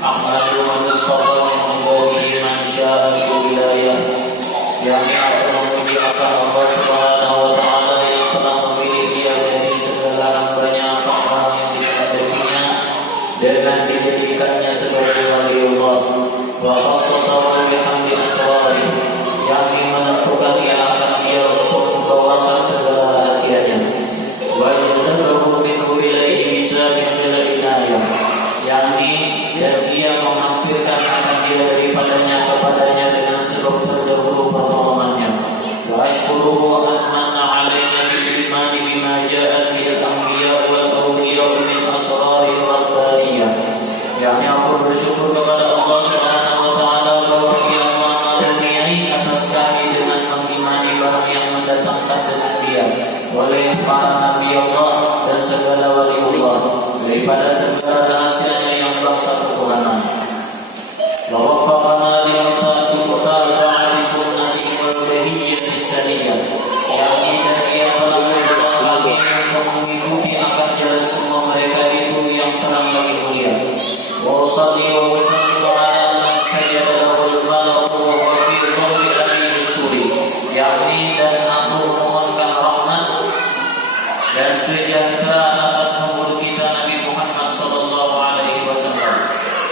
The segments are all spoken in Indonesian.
Ahmadu Mustafa min ibadihi man syaa al-wilayah. Yakni aku memuji akan Allah Subhanahu wa Ta'ala yang telah memilih dia dari segala hambanya orang yang dikehendakinya dengan dijadikannya sebagai waliullah. Wa khassasahu bihamdi asrari, yakni menentukan ia akan dia untuk membawakan segala rahasianya. Wa jadabahu minhu ilaihi bisabiqil inayah, yakni dan ia menghampirkan akan dia daripadanya kepadanya dengan sebab terdahulu pertolongannya. Wa ashkuruhu an manna alaina bil iman bima ja'at bil anbiya wal awliya min asrari rabbaniyah, yakni aku bersyukur kepada Allah Subhanahu wa Ta'ala bahwa dia mengaruniai atas kami dengan mengimani barang yang mendatangkan dengan dia oleh para nabi Allah dan segala wali Allah daripada segala rahasianya yang bangsa ketuhanan. Wa waffaqana lil mutaba'ati sunnati wal bahiyyati saniyah, yakni dan ia telah mendorong kami untuk mengikuti akan jalan semua mereka itu yang terang lagi mulia. Wa salli wa sallim ala man sayyada lahul balagh wa wafir qawli alihi suri, yakni dan aku memohonkan rahmat dan sejahtera atas penghulu kita Nabi Muhammad sallallahu alaihi wasallam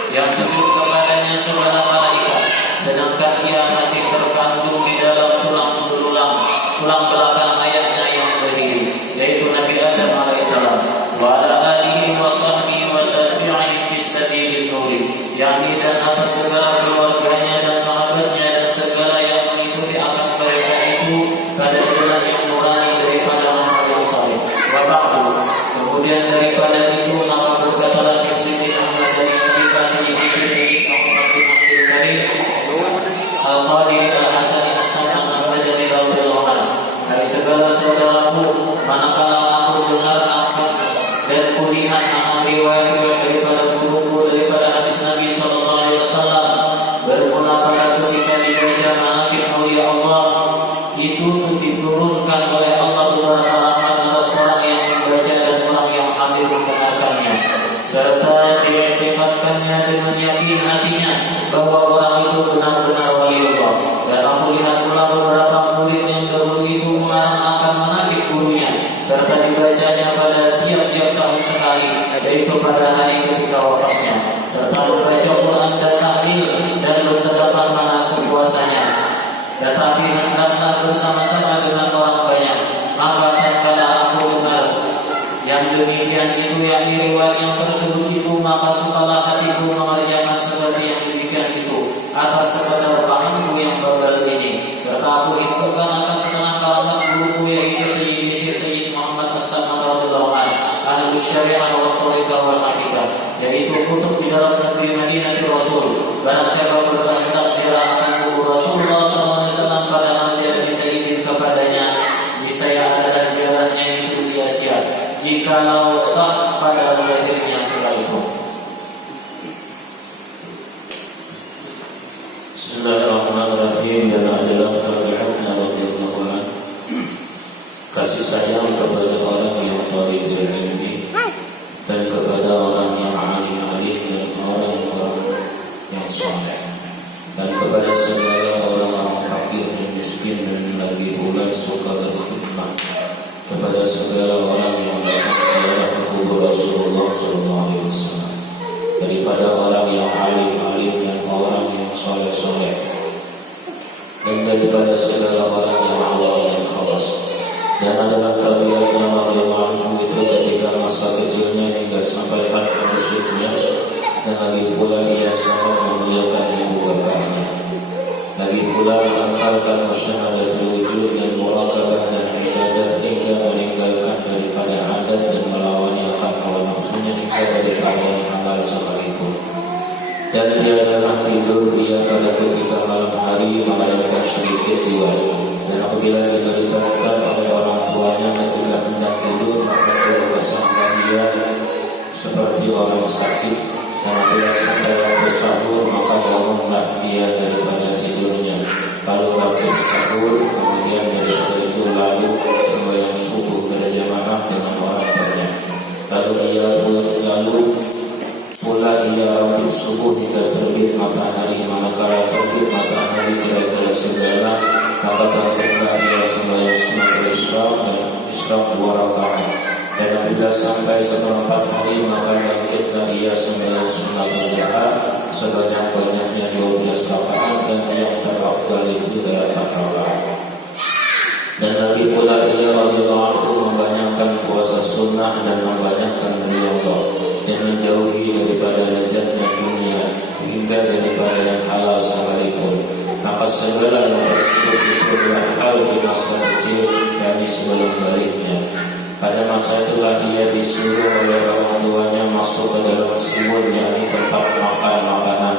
yang sujud kepadanya segala malaikat, sedangkan ia masih terkandung di dalam tulang belakang ayahnya yang berdiri, yaitu Nabi Adam alaihissalam. Wa ala alihi wa sahbihi wa tabi'in bis sabilin nuri, yakni dan atas segala keluarganya dan sahabatnya dan segala yang mengikuti akan mereka itu pada jalan yang nurani daripada amal yang saleh. Wa ba'du, kemudian daripada itu maka berkatalah Syekh Siti Ahmad dari Khalifah Sayyidi Syekh Muhammad bin Abdul Karim Al-Qadiri Al-Hasani As-Sanan Al-Madani radhiyallahu anhu, dari segala saudaraku, manakala aku dengar akan dan kulihat akan riwayat-riwayat daripada guruku daripada hadis Nabi sallallahu alaihi wasallam bermula pada ketika dibaca manaqib auliya Allah itu diturunkan oleh Allah beberapa rahmat atas orang yang membaca dan orang yang hadir mendengarkannya, serta diiktifatkannya dengan yakin hatinya bahwa orang itu benar-benar waliullah. Dan aku lihat pula beberapa murid yang dahulu itu melarang akan manaqib gurunya, serta dibacanya pada tiap-tiap tahun sekali, yaitu pada hari ketika wafatnya, serta membaca Quran dan tahlil dan bersedekah mana sepuasanya. Tetapi hendaklah bersama-sama dengan orang banyak. Maka tatkala aku dengar yang demikian itu, yakni riwayat yang tersebut itu, maka sukalah hatiku mengerjakan seperti yang demikian itu atas sekadar pahamku yang gagal ini, serta aku himpunkan akan setengah karamat guruku, yaitu Sayyidi Syekh Muhammad As-Saman radhiyallahu anhu, ahlus syariah wa thariqah wal haqiqah, yaitu kutub di dalam negeri Madinah Rasul. Barang siapa berkehendak ziarah akan kubur Rasulullah SAW padahal tidak minta izin kepadanya, niscaya adalah ziarahnya itu sia-sia jikalau sah pada zahirnya sekalipun. Bismillahirrahmanirrahim. Dan adalah tabi'atna radhiyallahu anhu, kasih sayang kepada orang yang talibul ilmi dan kepada orang yang alim-alim dan orang-orang yang saleh, dan kepada segala orang-orang fakir dan miskin dan lagi pula suka berkhidmat kepada segala orang yang datang ziarah ke kubur Rasulullah SAW, daripada orang yang alim-alim dan orang yang soleh-soleh, dan daripada segala orang yang awam dan khawas. Dan adalah tabiatnya radhiyallahu anhu itu ketika masa kecilnya hingga sampai had musyidnya, dan lagi pula ia sangat memuliakan ibu bapaknya, lagi pula menangkalkan masyahadatul wujud dan muraqabah dan ibadah hingga meninggalkan daripada adat dan melawannya hawa nafsunya hingga daripada yang halal sekalipun. Dan tiadalah tidur dia pada ketika malam hari melainkan sedikit dua. Dan apabila diberikan oleh orang tuanya ketika hendak tidur, maka keluh kesahkan dia seperti orang sakit. Dan apabila sampai waktu sahur, maka bangunlah dia daripada tidurnya, lalu waktu sahur, kemudian daripada itu lalu sembahyang subuh berjamaah dengan orang banyak. Lalu pula ia ia roti subuh hingga terbit matahari. Manakala terbit matahari kira-kira segala, maka bangkitlah ia sembahyang sunat isyraq dan isyraq 2 rakaat. Dan apabila sampai seperempat hari, maka bangkitlah ia sembahyang sunat duha sebanyak-banyaknya 12 rakaat, dan yang terafdal itu 8 rakaat. Dan lagi pula ia radhiyallahu anhu membanyakkan puasa sunnah dan membanyakkan riyadhah dan menjauhi daripada lezatnya dunia hingga daripada yang halal sekalipun. Maka segala yang tersebut itu adalah hal di masa kecil, yakni sebelum baliknya. Pada masa itulah ia disuruh oleh orang tuanya masuk ke dalam simun, yakni tempat makan makanan,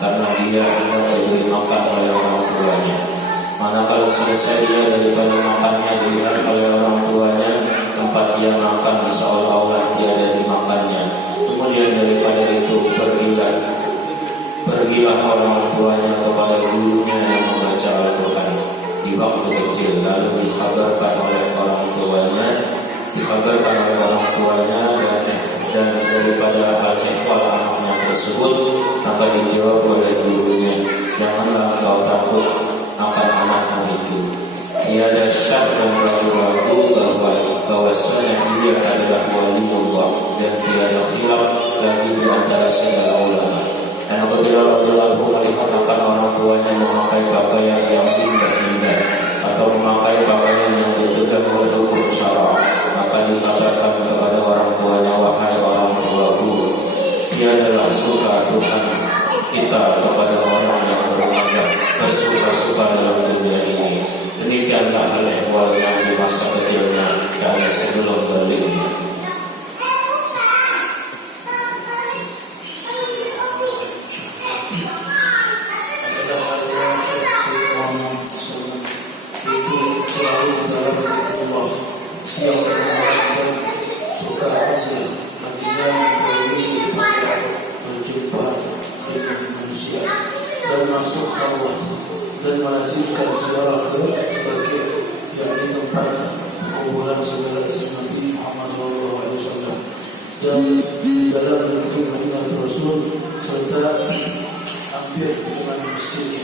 karena dia hendak diberi makan oleh orang tuanya. Manakala selesai dia daripada makannya, dilihat oleh orang tuanya tempat dia makan seolah-olah tiada dimakannya. Kemudian daripada itu pergilah orang tuanya kepada gurunya yang membaca Al-Quran di waktu kecil. Lalu dikhabarkan oleh orang tuanya dan daripada hal ehwal anaknya tersebut, maka dijawab oleh gurunya, janganlah engkau takut akan anakmu itu. Tiada syak dan ragu-ragu bahwasanya dia adalah waliullah, dan tiada khilaf lagi di antara segala ulama. Dan apabila Rasulullah melihat akan orang tuanya memakai pakaian yang indah-indah atau memakai pakaian yang ditegak oleh hukum syara, maka dikatakan kepada orang tuanya, wahai orang tuaku, tiadalah suka Tuhan kita kepada orang yang bersuka-suka dalam dunia ini. Demikianlah hal ehwal yang di masa kecilnya, yakni sebelum baliknya. Dan masuk khalwat dan melazimkan ziarah ke Baqi', yakni tempat kuburan saudara Nabi Muhammad SAW, dan di dalam negeri Madinah Rasul, serta hampir dengan masjid.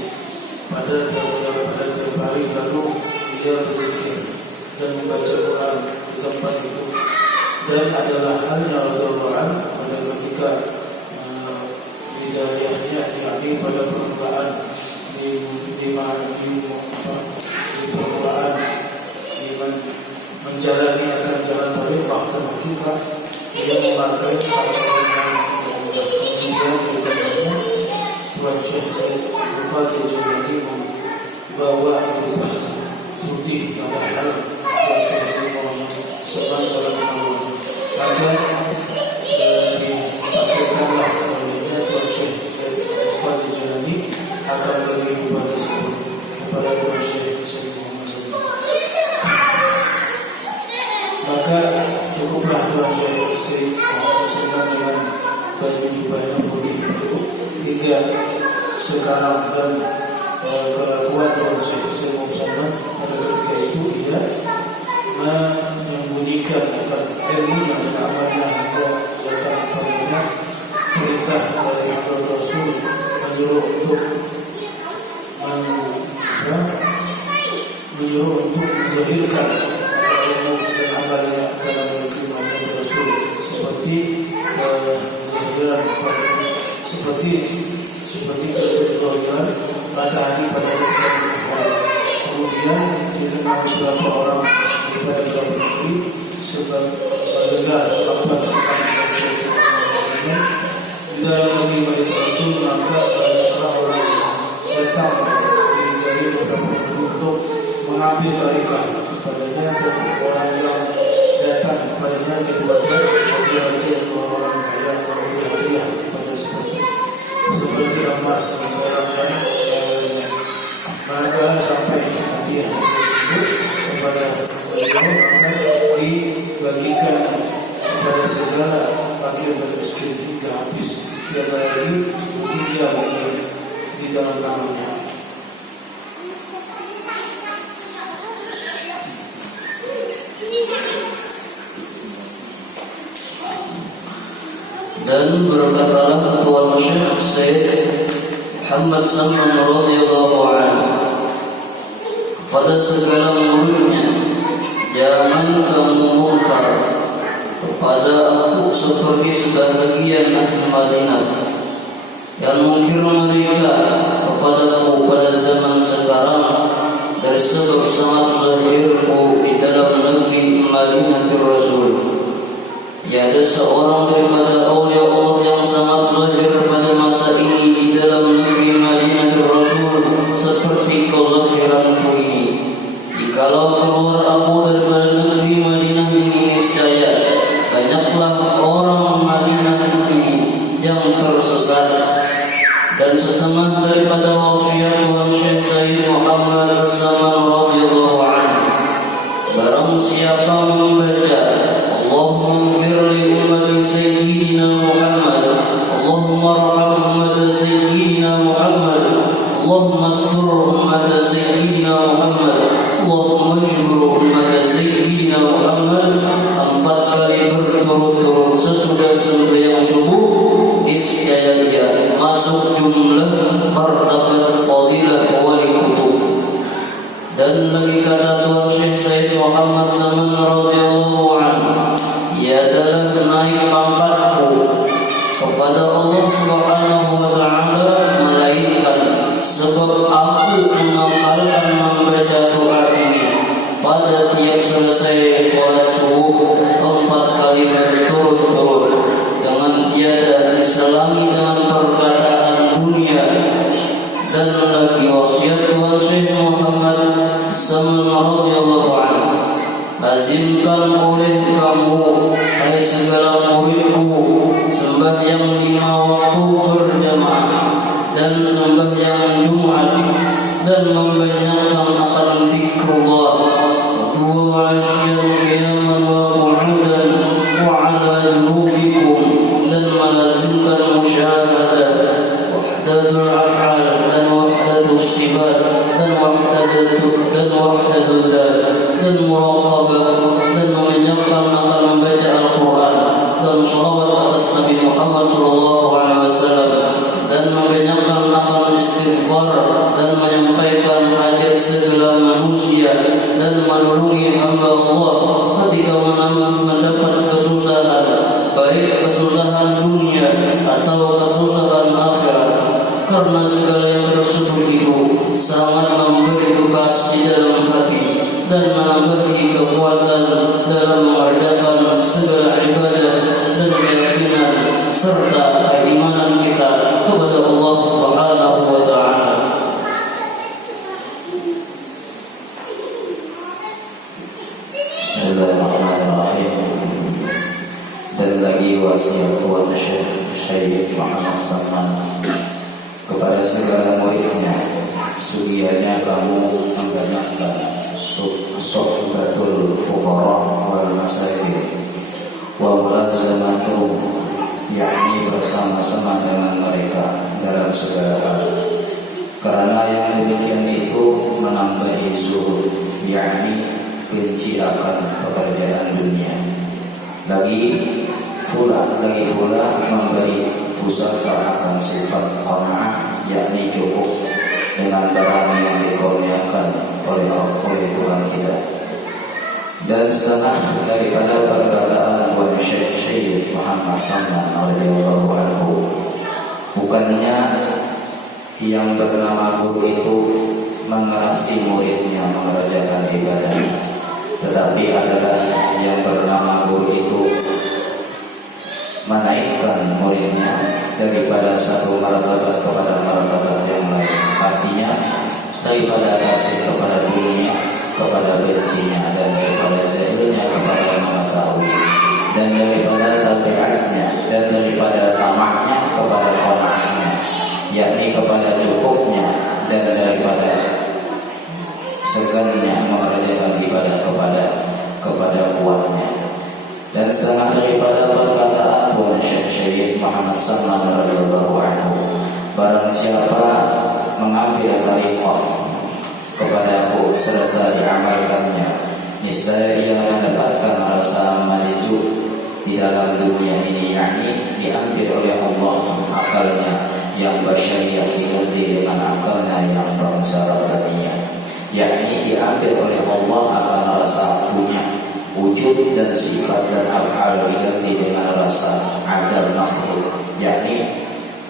Pada tiap hari lalu ia berzikir dan membaca Quran di tempat itu. Dan adalah halnya radhiyallahu pada ketika hidayahnya, yakni pada permulaan di permulaan menjalani akan jalan tariqah dan hakikat, dia memakai pakaian yang indah. Kemudian berikutnya Tuan Syekh Said Bupati Jamali membawa jubah putih, padahal bahasa Islam sebab dalam awal, maka dipakaikanlah olehnya Tuan Syekh Said Bupati Jamali akan beri jubah tersebut kepada Tuan Syekh Said Muhammad. Maka cukuplah Tuan Syekh Said Muhammad dengan baju jubahnya putih itu hingga sekarang. Dan kelakuan Tuan Syekh Said Muhammad pada ketika itu ia menyembunyikan akan ilmunya dan amalnya hingga datang kepadanya perintah dari Hadrat Rasul menyuruh untuk menjahilkan ilmu dan amalnya dalam negeri Madinah Rasul, seperti kezahiran matahari pada ketika hari. Kemudian di tengah beberapa orang daripada beberapa negeri sebab mendengar kabar tentang Rasulullah di dalam negeri Madinah Rasul, maka banyaklah orang datang dari beberapa negeri untuk mengambil tariqah kepadanya, dan orang yang datang kepadanya dibuatkan haji-haji orang kaya, orang hadiah kepada seperti emas dan perak dan lainnya. Manakala sampai hadiah tersebut kepada beliau, maka dibagikan kepada segala fakir dan miskin hingga habis, tiada lagi tinggal di dalam tangannya. Dan berkatalah Tuan Syekh Said Muhammad Salman radhiyallahu anhu kepada segala muridnya, jangan kamu mungkar kepada aku seperti sebahagian ahli Madinah yang mungkir mereka kepadaku pada zaman sekarang dari sebab sangat zahirku di dalam negeri Madinatul Rasul. Tiada seorang daripada awliya Allah yang sangat zahir pada masa ini di dalam negeri Madinatul Rasul seperti kezahiranku ini. Jikalau keluar aku daripada negeri Madinah ini, niscaya banyaklah orang Madinah ini yang tersesat. Dan setengah daripada wasiat Tuan Syekh Said Muhammad Salman radhiyallahu anhu, barang siapa membaca Allahumma ighfir li ummati sayyidina Muhammad, Allahumma arham ummata sayyidina Muhammad, Allahumma astur ummata sayyidina Muhammad, Allahumma ijbur ummata sayyidina Muhammad 4 kali berturut-turut sesudah sembahyang subuh, niscaya dia masuk jumlah martabat fadilah wali kutub. Dan lagi kata Tuan Syekh Said Muhammad Salman radhiyallahu anhu, ia adalah naik pangkatku kepada Allah Subhanahu wa taala, melainkan sebab aku mengamalkan membaca doa ini pada tiap selesai sholat subuh 4 kali berturut-turut, dengan tiada diselangi dengan perkataan dunia. Dan lagi wasiat Tuan Syekh Muhammad Salman radhiyallahu anhu, lazimkan oleh kamu hai segala muridku sembahyang 5 waktu berjamaah dan sembahyang Jumat, dan membanyakkan akan zikrullah wa asyian qiyaman wa qu'udan wa ala junubikum, dan melazimkan musyahadah wahdatul af'al dan wahdatul sifat dan wahdatul zat dan muraqabah, dan membanyakkan akan membaca Al-Quran dan shalawat atas Nabi Muhammad SAW, dan membanyakkan akan istighfar dan menyampaikan hajat segala manusia, dan menolongi hamba Allah ketika mendapat kesusahan, baik kesusahan dunia atau kesusahan akhirat, karena segala yang tersebut itu sangat memberi bekas di dalam hati dan menambahi kekuatan dalam mengerjakan segala ibadah dan keyakinan serta keimanan kita kepada Allah Subhanahu wa taala. Bismillahirrahmanirrahim. Dan lagi wasiat Tuan Syekh Said Muhammad Salman kepada segala muridnya, sugianya kamu membanyakkan sohbatul fuqara wal masakin wa mulazamatum, yakni bersama-sama dengan mereka dalam segala hal, karena yang demikian itu menambahi zuhud, yakni benci akan pekerjaan dunia. Lagi pula memberi pusaka akan sifat qanaah, yakni cukup dengan barang yang dikurniakan oleh Tuhan kita. Dan setengah daripada perkataan Tuan Syekh Said Muhammad Salman radhiyallahu anhu, bukannya yang bernama guru itu mengerasi muridnya mengerjakan ibadah, tetapi adalah yang bernama guru itu menaikkan muridnya daripada satu martabat kepada martabat yang lain. Artinya daripada kasih kepada dunia kepada bencinya, dan daripada zahirnya kepada mengetahui, dan daripada tabiatnya dan daripada tamaknya kepada qanaahnya, yakni kepada cukupnya, dan daripada segannya mengerjakan ibadah kepada kuatnya. Dan setengah daripada perkataan Tuan Syekh Said Muhammad Salman radhiyallahu anhu, barang siapa mengambil tariqah kepadaku serta diamalkannya, niscaya ia mendapatkan rasa majzu di dalam dunia ini, yakni diambil oleh Allah akalnya yang basyariah diganti dengan akalnya yang bangsa rabbaniyah, yakni diambil oleh Allah akan rasa punya, wujud dan sifat dan af'al diganti dengan rasa adam makhluk, yakni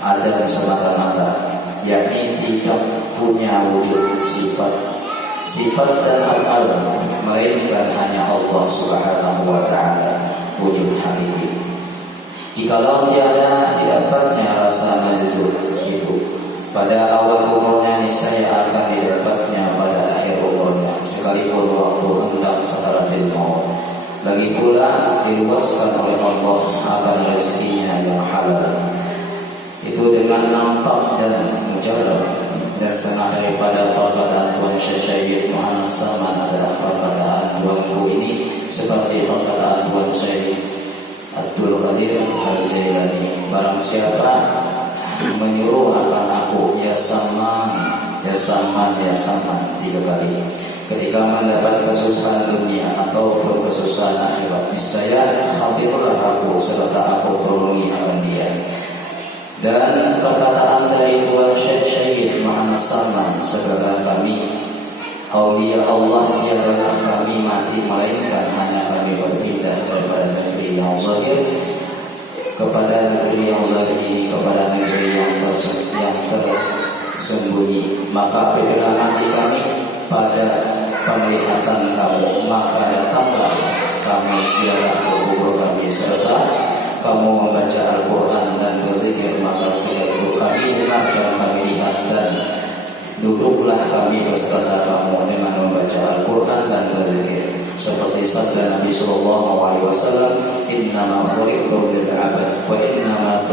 adam semata-mata, yakni tidak punya wujud sifat dan af'al, melainkan hanya Allah Subhanahu wa ta'ala wujud hakiki. Jikalau tiada didapatnya rasa nuzul itu pada awal umurnya, niscaya akan didapatnya pada akhir umurnya, sekalipun waktu hendak sakaratul maut. Lagi pula diluaskan oleh Allah akan rezekinya yang halal, itu dengan nampak dan mujarab. Dan setengah daripada perkataan Tuan Syekh Muhammad Saman adalah perkataan tuanku ini, seperti perkataan Tuan Syekh Abdul Qadir Al-Jailani, barang siapa menyuruh akan aku, ya Saman, ya Saman, ya Saman 3 kali, ketika mendapat kesusahan dunia ataupun kesusahan akhirat, niscaya hadirlah aku serta aku tolongi akan dia. Dan perkataan dari Tuan Syekh Muhammad Saman, segala kami aulia Allah tiadalah kami mati, melainkan hanya kami berpindah daripada negeri yang zahir kepada negeri yang zahir ini, kepada negeri yang tersembunyi. Maka apabila mati kami pada penglihatan kamu, maka datanglah kamu sialah ke kubur kami, serta kamu membaca Al-Quran dan berzikir, maka ketika itu kami dengar dan kami lihat, dan duduklah kami beserta kamu dengan membaca Al-Quran dan berzikir. Seperti sabda Nabi SAW, innama khuliqtum lil abad wa innama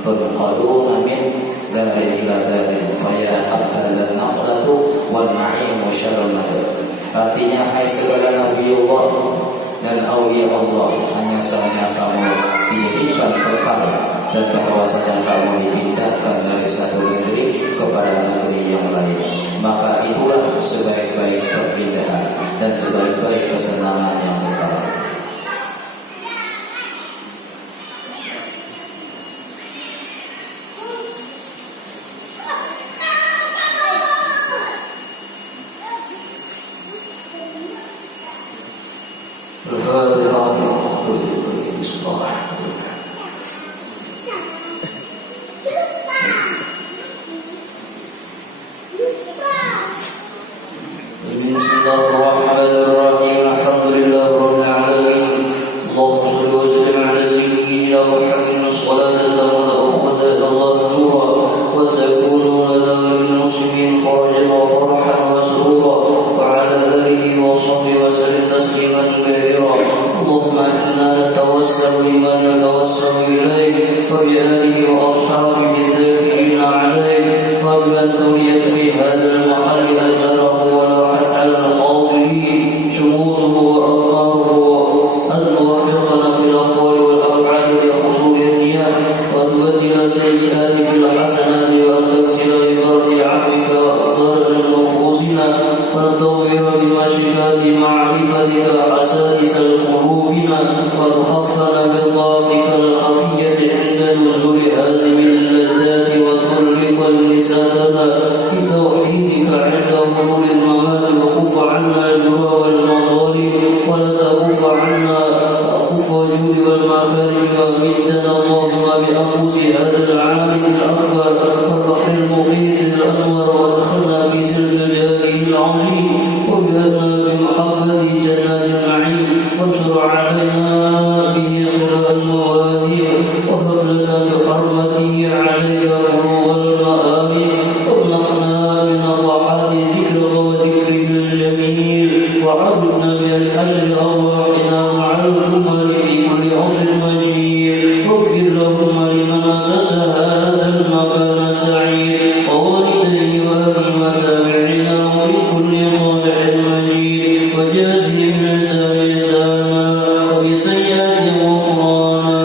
tunqaluna min darin ila darin faya habdal naqlatu wal na'imu syarrun madar. Artinya, hai segala Nabiullah dan aulia Allah, hanya saja kamu dijadikan kekal, dan bahwasanya kamu dipindahkan dari satu negeri kepada negeri yang lain, maka itulah sebaik-baik perpindahan dan sebaik-baik kesenangan yang kekal. Bismillahirrahmanirrahim. Alhamdulillahirabbil alamin. Allahumma shalli wa sallim ala sayyidina Muhammadin salatan ta'khudhu Allah nura wa takunu lana lil muslimin farajan wa farhan wa surura wa ala alihi wa sahbihi wa sallim tasliman katsira. Allahumma inna natawassalu bima natawassalu ilayk wa bi alihi wa ashabihi dzakirina alayk wa bi dhurriyyati fi hadzal mahalli ajrahu wa la على الحاضرين شموسه وأطهاره أن توفقنا في الأقوال والأفعال لحصول النيات وتبدل السيئات بالحسنات وأن تكسر ببرد عفوك وأقدار نفوسنا ونطور بمشيئات معرفتك حسائس قلوبنا وتحفنا بطافك الخفية عند نزول هازم اللذات وتطلق لساننا بتوحيدك عند مرور الممات. وكف عنا الجوع والمظالم ولا تكف عنا كف الجود والمكارم وامدنا اللهم بأنفس هذا العارف الأكبر والبحر المحيط الأنور وادخلنا في سلك الجاه العظيم وبأنا بمحبة جنات النعيم وانشر علينا به خير المواهب وهب لنا بحرمته عليك بلوغ المآرب وامنحنا بنفحات ذكرك وذكره الجميل وعبدنا بالحشر أرواحنا مع الكمل في كل عصر مجيد واغفر لهم لمن أسس هذا المكان سعيد ووالديه وأبيه وتابعين لهم بكل صالح مجيد وجازهم بإحسان إحسانا وبسيئات غفرانا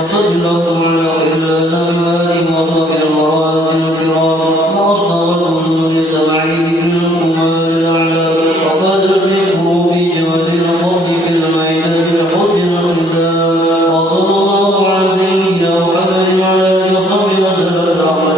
وصل اللهم على خير الأنبياء وصحب الغرات الكرام وأصنع القلوب سمعي ذكر القمار الأعلى وفادر بالقلوب جمال الفضل في الميدان الحسن الختام الرحمن